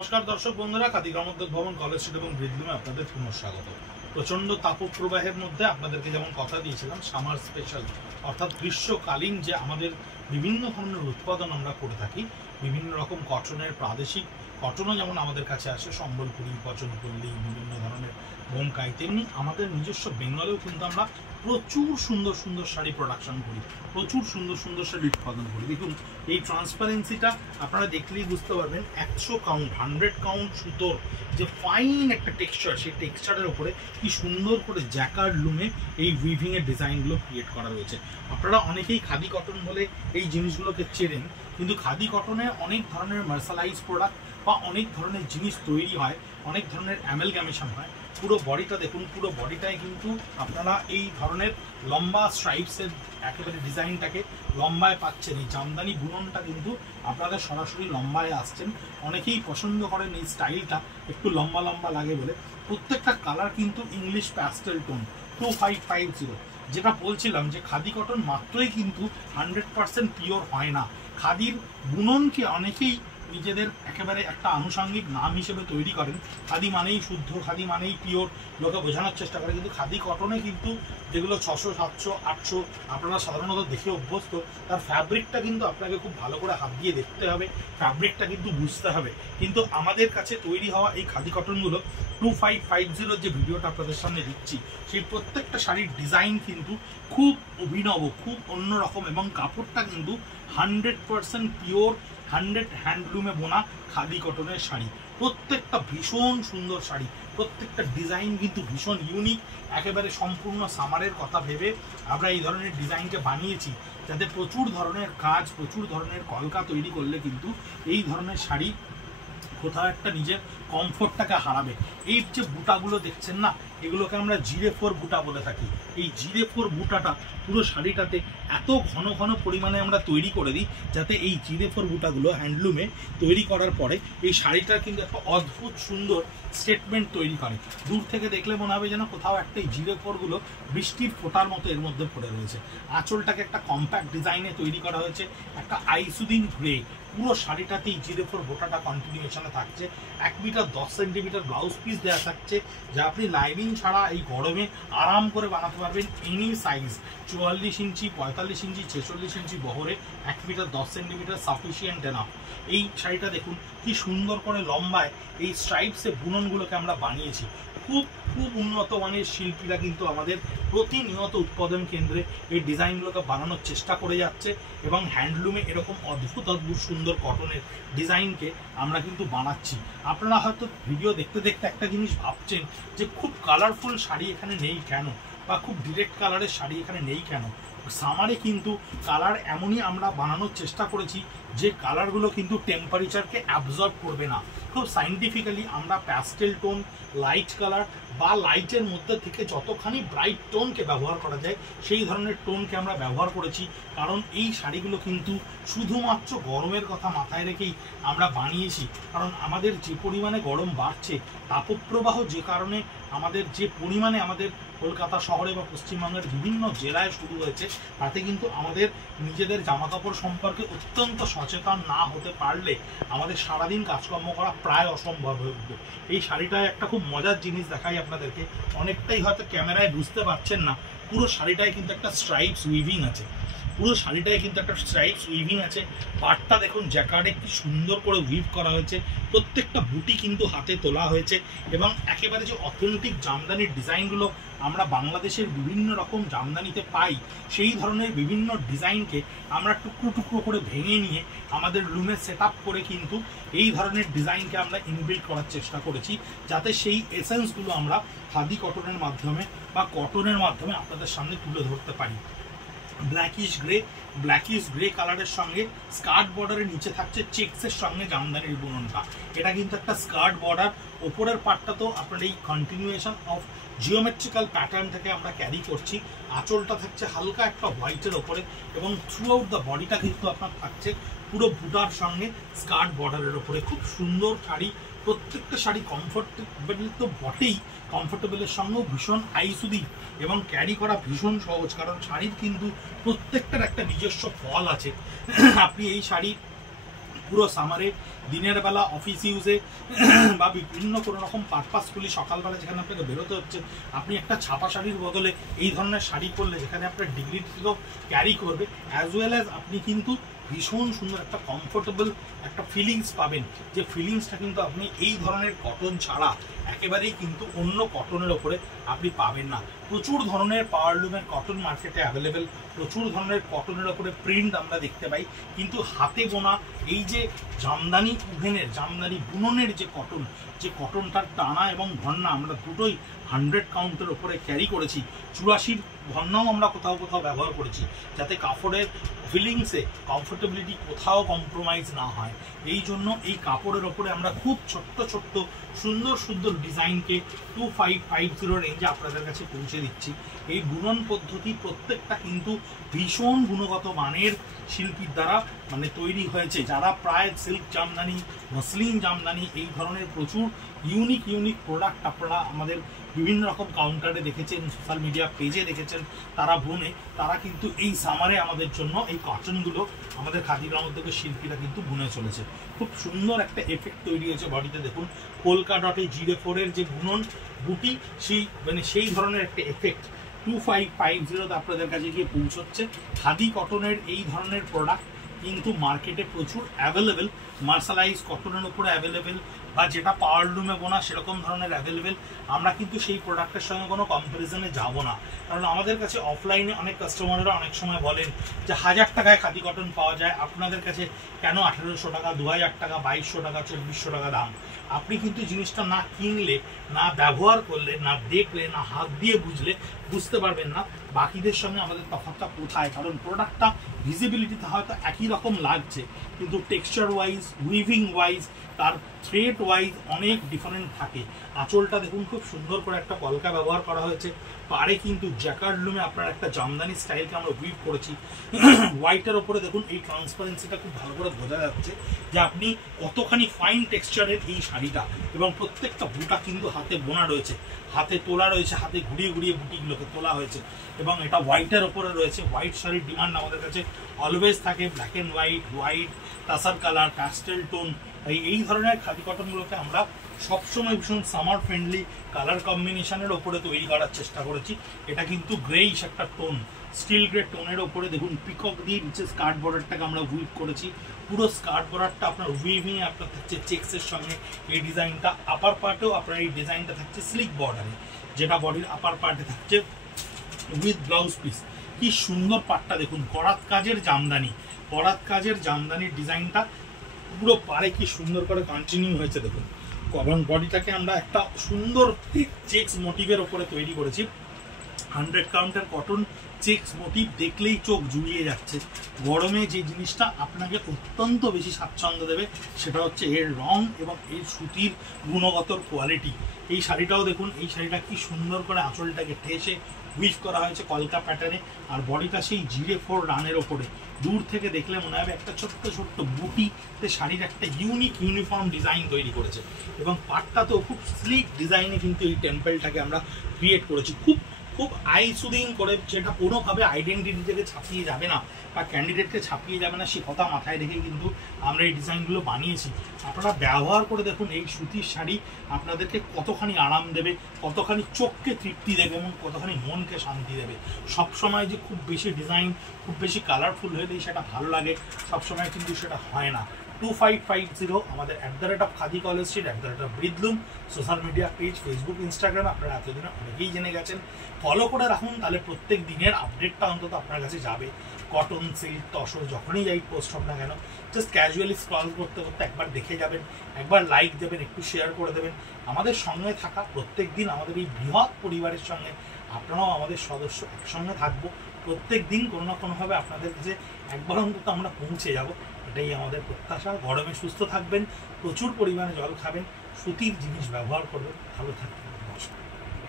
নমস্কার দর্শক বন্ধুরা, খাদি গ্রামোদ্যোগ ভবন কলেজ স্ট্রিট এবং ব্রিজলুমে আপনাদের পুনঃস্বাগত। প্রচন্ড তাপপ্রবাহের মধ্যে আপনাদেরকে যেমন কথা দিয়েছিলাম, সামার স্পেশাল অর্থাৎ গ্রীষ্মকালীন যে আমাদের বিভিন্ন ধরনের উৎপাদন আমরা করে থাকি, বিভিন্ন রকম কটনের প্রাদেশিক কটনও যেমন আমাদের কাছে আসে, সম্বলপুরি, বচনপল্লী, বিভিন্ন ধরনের বোমকাই, তেমনি আমাদের নিজস্ব বেঙ্গলেও কিন্তু আমরা প্রচুর সুন্দর সুন্দর শাড়ি প্রোডাকশন করি, প্রচুর সুন্দর সুন্দর শাড়ি উৎপাদন করি। দেখুন এই ট্রান্সপারেন্সিটা আপনারা দেখলেই বুঝতে পারবেন। 100 কাউন্ট 100 কাউন্ট সুতোর যে ফাইন একটা টেক্সচার, সেই টেক্সচারের উপরে কি সুন্দর করে জ্যাকার্ড লুমে এই উইভিংয়ের ডিজাইনগুলো ক্রিয়েট করা রয়েছে। আপনারা অনেকেই খাদি কটন বলে এই জিনিসগুলোকে চেনেন, কিন্তু খাদি কটনে অনেক ধরনের মার্শালাইজ প্রোডাক্ট বা অনেক ধরনের জিনিস তৈরি হয়, অনেক ধরনের অ্যামেলগ্যামেশন হয়। পুরো বডিটা দেখুন, পুরো বডিটায় কিন্তু আপনারা এই ধরনের লম্বা স্ট্রাইপসের একেবারে ডিজাইনটাকে লম্বায় পাচ্ছেন। এই জামদানি বুননটা কিন্তু আপনাদের সরাসরি লম্বায় আসছেন। অনেকেই পছন্দ করেন এই স্টাইলটা একটু লম্বা লম্বা লাগে বলে। প্রত্যেকটা কালার কিন্তু ইংলিশ প্যাস্টেল টোন 2550। যেটা বলছিলাম যে খাদি কটন মাত্রই কিন্তু 100% পিওর হয় না। খাদির বুননকে অনেকেই নিজেদের একেবারে একটা আনুষঙ্গিক নাম হিসেবে তৈরি করেন। খাদি মানেই শুদ্ধ, খাদি মানেই পিওর, লোকে বোঝানোর চেষ্টা করে। কিন্তু খাদি কটনে কিন্তু যেগুলো 600, 700, 800 আপনারা সাধারণত দেখে অভ্যস্ত, তার ফ্যাব্রিকটা কিন্তু আপনাকে খুব ভালো করে হাত দিয়ে দেখতে হবে, ফ্যাব্রিকটা কিন্তু বুঝতে হবে। কিন্তু আমাদের কাছে তৈরি হওয়া এই খাদি কটনগুলো 2550 যে ভিডিওটা আপনাদের সামনে দিচ্ছি, সেই প্রত্যেকটা শাড়ির ডিজাইন কিন্তু খুব অভিনব, খুব অন্যরকম, এবং কাপড়টা কিন্তু 100% পিওর, 100 হ্যান্ডলুমে বোনা খাদি কটনের শাড়ি। প্রত্যেকটা ভীষণ সুন্দর শাড়ি, প্রত্যেকটা ডিজাইন কিন্তু ভীষণ ইউনিক। একেবারে সম্পূর্ণ সামারের কথা ভেবে আমরা এই ধরনের ডিজাইনকে বানিয়েছি, যাতে প্রচুর ধরনের কাজ, প্রচুর ধরনের কলকা তৈরি করলে কিন্তু এই ধরনের শাড়ি কোথাও একটা নিজের কমফোর্টটাকে হারাবে। এই যে বুটাগুলো দেখছেন না, এগুলোকে আমরা জিরে 4 বুটা বলে থাকি। এই জিরে 4 বুটাটা পুরো শাড়িটাতে এত ঘন ঘন পরিমাণে আমরা তৈরি করে দিই, যাতে এই জিরে 4 বুটাগুলো হ্যান্ডলুমে তৈরি করার পরে এই শাড়িটার কিন্তু একটা অদ্ভুত সুন্দর স্টেটমেন্ট তৈরি করে। দূর থেকে দেখলে মনে হবে যেন কোথাও একটা এই জিরে 4গুলো বৃষ্টির ফোঁটার মতো এর মধ্যে পড়ে রয়েছে। আঁচলটাকে একটা কম্প্যাক্ট ডিজাইনে তৈরি করা হয়েছে, একটা আইসুদিন গ্রে। পুরো শাড়িটাতেই জিরে 4 বোটাটা কন্টিনিউশনে থাকছে। 1 মিটার 10 সেন্টিমিটার ব্লাউজ পিস দেওয়া থাকছে, যা আপনি লাইনিং ছাড়া এই গরমে আরাম করে বানাতে পারবেন এনি সাইজ। 44 ইঞ্চি, 45 ইঞ্চি, 46 ইঞ্চি বহরে 1 মিটার 10 সেন্টিমিটার সাফিসিয়েন্ট এনাফ। এই শাড়িটা দেখুন কি সুন্দর করে লম্বায় এই স্ট্রাইপসে বুননগুলোকে আমরা বানিয়েছি। খুব খুব উন্নত মানের শিল্পীরা কিন্তু আমাদের প্রতিনিয়ত উৎপাদন কেন্দ্রে এই ডিজাইনগুলোকে বানানোর চেষ্টা করে যাচ্ছে, এবং হ্যান্ডলুমে এরকম অদ্ভুত অদ্ভুত সুন্দর কটনের ডিজাইনকে আমরা কিন্তু বানাচ্ছি। আপনারা হয়তো ভিডিও দেখতে দেখতে একটা জিনিস ভাবছেন যে খুব কালারফুল শাড়ি এখানে নেই কেন, বা খুব ডিরেক্ট কালারের শাড়ি এখানে নেই কেন। সামারে কিন্তু কালার এমনই আমরা বানানোর চেষ্টা করেছি যে কালারগুলো কিন্তু টেম্পারেচারকে অ্যাবজর্ব করবে না। খুব সাইন্টিফিক্যালি আমরা প্যাস্টেল টোন, লাইট কালার বা লাইটের মধ্যে থেকে যতখানি ব্রাইট টোনকে ব্যবহার করা যায় সেই ধরনের টোনকে আমরা ব্যবহার করেছি। কারণ এই শাড়িগুলো কিন্তু শুধুমাত্র গরমের কথা মাথায় রেখেই আমরা বানিয়েছি। কারণ আমাদের যে পরিমাণে গরম বাড়ছে, তাপপ্রবাহ যে কারণে আমাদের যে পরিমাণে আমাদের কলকাতা শহরে বা পশ্চিমবঙ্গের বিভিন্ন জেলায় শুরু হয়েছে, তাতে কিন্তু আমাদের নিজেদের জামাকাপড় সম্পর্কে অত্যন্ত সচেতন না হতে পারলে আমাদের সারাদিন কাজকর্ম করা প্রায় অসম্ভব হয়ে উঠবে। এই শাড়িটায় একটা খুব মজার জিনিস দেখাই আপনাদেরকে, অনেকটাই হয়তো ক্যামেরায় বুঝতে পারছেন না। পুরো শাড়িটায় কিন্তু একটা স্ট্রাইপস উইভিং আছে, পুরো শাড়িটায় কিন্তু একটা স্ট্রাইপস উইভিং আছে। পাটটা দেখুন জ্যাকার্ডে কি সুন্দর করে উইভ করা হয়েছে, প্রত্যেকটা বুটি কিন্তু হাতে তোলা হয়েছে, এবং একেবারে যে অথেন্টিক জামদানির ডিজাইনগুলো আমরা বাংলাদেশের বিভিন্ন রকম জামদানিতে পাই, সেই ধরনের বিভিন্ন ডিজাইনকে আমরা টুকরো টুকরো করে ভেঙে নিয়ে আমাদের রুমে সেট আপ করে কিন্তু এই ধরনের ডিজাইনকে আমরা ইনবিল্ড করার চেষ্টা করেছি, যাতে সেই এসেন্সগুলো আমরা খাদি কটনের মাধ্যমে বা কটনের মাধ্যমে আপনাদের সামনে তুলে ধরতে পারি। ব্ল্যাকিশ গ্রে কালারের সঙ্গে স্কার্ট বর্ডারের নিচে থাকছে চেক্সের সঙ্গে জামদানির বুননটা। এটা কিন্তু একটা স্কার্ট বর্ডার, ওপরের পার্টটা তো আপনার এই কন্টিনিউয়েশন অফ জিওমেট্রিক্যাল প্যাটার্ন থেকে আমরা ক্যারি করছি। আঁচলটা থাকছে হালকা একটা হোয়াইটের ওপরে, এবং থ্রু আউট দ্য বডিটা কিন্তু আপনার থাকছে পুরো বুটার সঙ্গে স্কার্ট বর্ডারের ওপরে। খুব সুন্দর শাড়ি, প্রত্যেকটা শাড়ি কমফোর্টেবল তো বটেই, কমফোর্টেবলের সঙ্গেও ভীষণ আইসুদি এবং ক্যারি করা ভীষণ সহজ। কারণ শাড়ির কিন্তু প্রত্যেকটার একটা নিজস্ব ফল আছে। আপনি এই শাড়ি পুরো সামারে দিনের বেলা অফিস ইউজে বা বিভিন্ন কোনো রকম পারপাসফুলি সকালবেলা যেখানে আপনাকে বেরোতে হচ্ছে, আপনি একটা ছাপা শাড়ির বদলে এই ধরনের শাড়ি পরলে যেখানে আপনার ডিগ্রি থেকেও ক্যারি করবে, অ্যাজ ওয়েল অ্যাজ আপনি কিন্তু ভীষণ সুন্দর একটা কমফোর্টেবল একটা ফিলিংস পাবেন, যে ফিলিংসটা কিন্তু আপনি এই ধরনের কটন ছাড়া একেবারেই কিন্তু অন্য কটনের ওপরে আপনি পাবেন না। প্রচুর ধরনের পাওয়ারলুমের কটন মার্কেটে অ্যাভেলেবেল, প্রচুর ধরনের কটনের ওপরে প্রিন্ট আমরা দেখতে পাই, কিন্তু হাতে বোনা এই যে জামদানি উভেনের জামদানি বুননের যে কটনটার টানা এবং ঘন্না আমরা দুটোই 100 কাউন্টের ওপরে ক্যারি করেছি। 84 ঘন্নাও আমরা কোথাও কোথাও ব্যবহার করেছি, যাতে কাপড়ের ফিলিংসে কমফোর্টেবিলিটি কোথাও কম্প্রোমাইজ না হয়। এই জন্য এই কাপড়ের ওপরে আমরা খুব ছোট্ট ছোট্ট সুন্দর সুন্দর ডিজাইনকে 2550 রেঞ্জে আপনাদের কাছে পৌঁছে দিচ্ছি। এই বুনন পদ্ধতি প্রত্যেকটা কিন্তু ভীষণ গুণগত মানের শিল্পীর দ্বারা তৈরি হয়েছে, যারা প্রায় সিল্ক জামদানি, মসলিন জামদানি এই ধরনের প্রচুর ইউনিক প্রোডাক্ট আপনারা আমাদের বিভিন্ন রকম কাউন্টারে দেখেছেন, সোশ্যাল মিডিয়া পেজে দেখেছেন, তারা কিন্তু এই সামারে আমাদের জন্য এই কটনগুলো আমাদের খাদি গ্রামোদ্যোগের শিল্পীরা কিন্তু বুনে চলেছে। খুব সুন্দর একটা এফেক্ট তৈরি হয়েছে বডিতে। দেখুন পোলকা ডটে জিরে4 যে বুনন বুটি, সেই ধরনের একটা এফেক্ট 2550 আপনাদের কাছে গিয়ে পৌঁছচ্ছে। খাদি কটনের এই ধরনের প্রোডাক্ট কিন্তু মার্কেটে প্রচুর অ্যাভেলেবেল, মার্শালাইজ কটনের উপরে অ্যাভেলেবেল, বা যেটা পাওয়ারলুমে বোনা সেরকম ধরনের অ্যাভেলেবেল। আমরা কিন্তু সেই প্রোডাক্টের সঙ্গে কোনো কম্প্যারিজনে যাব না, কারণ আমাদের কাছে অফলাইনে অনেক কাস্টমাররা অনেক সময় বলেন যে 1000 টাকায় খাদি কটন পাওয়া যায়, আপনাদের কাছে কেন 1800 টাকা, 2000 টাকা, 2200 টাকা, 2400 টাকা দাম? আপনি কিন্তু জিনিসটা না কিনলে, না ব্যবহার করলে, না দেখলে, না হাত দিয়ে বুঝতে পারবেন না বাকিদের সঙ্গে আমাদের তফাৎটা কোথায়। কারণ প্রোডাক্টটা ভিজিবিলিটিতে হয়তো একই রকম লাগছে, কিন্তু টেক্সচার ওয়াইজ, উইভিং ওয়াইজ, তার থ্রেড ওয়াইজ অনেক ডিফারেন্ট থাকে। আঁচলটা দেখুন খুব সুন্দর করে একটা কলকা ব্যবহার করা হয়েছে, পারে কিন্তু জ্যাকার্ড লুমে আপনার একটা জামদানি স্টাইলকে আমরা উইভ করেছি। হোয়াইটের ওপরে দেখুন এই ট্রান্সপারেন্সিটা খুব ভালো করে বোঝা যাচ্ছে যে আপনি কতখানি ফাইন টেক্সচারের এই শাড়িটা, এবং প্রত্যেকটা বুটা কিন্তু হাতে বোনা রয়েছে, হাতে তোলা রয়েছে, হাতে ঘুরিয়ে ঘুরিয়ে বুটিগুলোকে তোলা হয়েছে, এবং এটা হোয়াইটের ওপরে রয়েছে। হোয়াইট শাড়ির ডিমান্ড আমাদের কাছে অলওয়েজ থাকে, black and white, tussar colour, pastel tone. এই ধরনের খাদি কটনগুলোকে আমরা সবসময় ভীষণ সামার ফ্রেন্ডলি কালার কম্বিনেশনের ওপরে তৈরি করার চেষ্টা করেছি। এটা কিন্তু গ্রেইশ একটা টোন, স্টিল গ্রে টোনের ওপরে দেখুন পিকক দিয়ে নিচে স্কার্ট বর্ডারটাকে আমরা উইভ করেছি। পুরো স্কার্ট বর্ডারটা আপনার উইভিং আপনার থাকছে চেক্সের সঙ্গে এই ডিজাইনটা। আপার পার্টেও আপনার এই ডিজাইনটা থাকছে স্লিক বর্ডারে, যেটা বডির আপার পার্টে থাকছে উইথ ব্লাউজ পিস। কি সুন্দর পাটটা দেখুন, করাত কাজের জামদানির ডিজাইনটা পুরো পারে কি সুন্দর করে কন্টিনিউ হয়েছে দেখুন। এবং বডিটাকে আমরা একটা সুন্দর চেক্স মোটিভের ওপরে তৈরি করেছি। 100 কাউন্টের কটন চেক্স মোটিভ দেখলেই চোখ জুড়িয়ে যাচ্ছে। গরমে যে জিনিসটা আপনাকে অত্যন্ত বেশি স্বাচ্ছন্দ্য দেবে সেটা হচ্ছে এর রং এবং এর সুতির গুণগত কোয়ালিটি। এই শাড়িটাও দেখুন, এই শাড়িটা কি সুন্দর করে আঁচলটাকে ঠেসে উইভ করা হয়েছে কলকা প্যাটার্নে, আর বডিটা সেই জিরে4 রানের ওপরে। দূর থেকে দেখলে মনে হবে একটা ছোট্ট বুটিতে শাড়ির একটা ইউনিফর্ম ডিজাইন তৈরি করেছে, এবং পাটটাতেও খুব স্লিক ডিজাইনে কিন্তু এই টেম্পেলটাকে আমরা ক্রিয়েট করেছি, খুব আই সুদিং করে, যেটা কোনোভাবে আইডেন্টিটি থেকে ছাপিয়ে যাবে না বা ক্যান্ডিডেটকে ছাপিয়ে যাবে না সে কথা মাথায় রেখে কিন্তু আমরা এই ডিজাইনগুলো বানিয়েছি। আপনারা ব্যবহার করে দেখুন এই সুতির শাড়ি আপনাদেরকে কতখানি আরাম দেবে, কতখানি চোখকে তৃপ্তি দেবে এবং কতখানি মনকে শান্তি দেবে। সবসময় যে খুব বেশি ডিজাইন, খুব বেশি কালারফুল হলেই সেটা ভালো লাগে, সবসময় কিন্তু সেটা হয় না। 2550 আমাদের @Khadi College Street, @Breathloom social media page, Facebook, Instagram আপনারা এতদিনে অনেকেই জেনে গেছেন। ফলো করে রাখুন, তাহলে প্রত্যেক দিনের আপডেটটা অন্তত আপনার কাছে যাবে। কটন, সিল্ক, তসর যখনই যাই পোস্ট হোক না কেন, জাস্ট ক্যাজুয়ালি স্ক্রল করতে করতে একবার দেখে যাবেন, একবার লাইক দেবেন, একটু শেয়ার করে দেবেন। আমাদের সঙ্গে থাকা প্রত্যেক দিন আমাদের এই বৃহৎ পরিবারের সঙ্গে আপনারাও আমাদের সদস্য, একসঙ্গে থাকবো প্রত্যেক দিন, কোনো না কোনোভাবে আপনাদের কাছে একবার অন্তত আমরা পৌঁছে যাব, এটাই আমাদের প্রত্যাশা। গরমে সুস্থ থাকবেন, প্রচুর পরিমাণে জল খাবেন, সুতির জিনিস ব্যবহার করবেন, ভালো থাকবেন।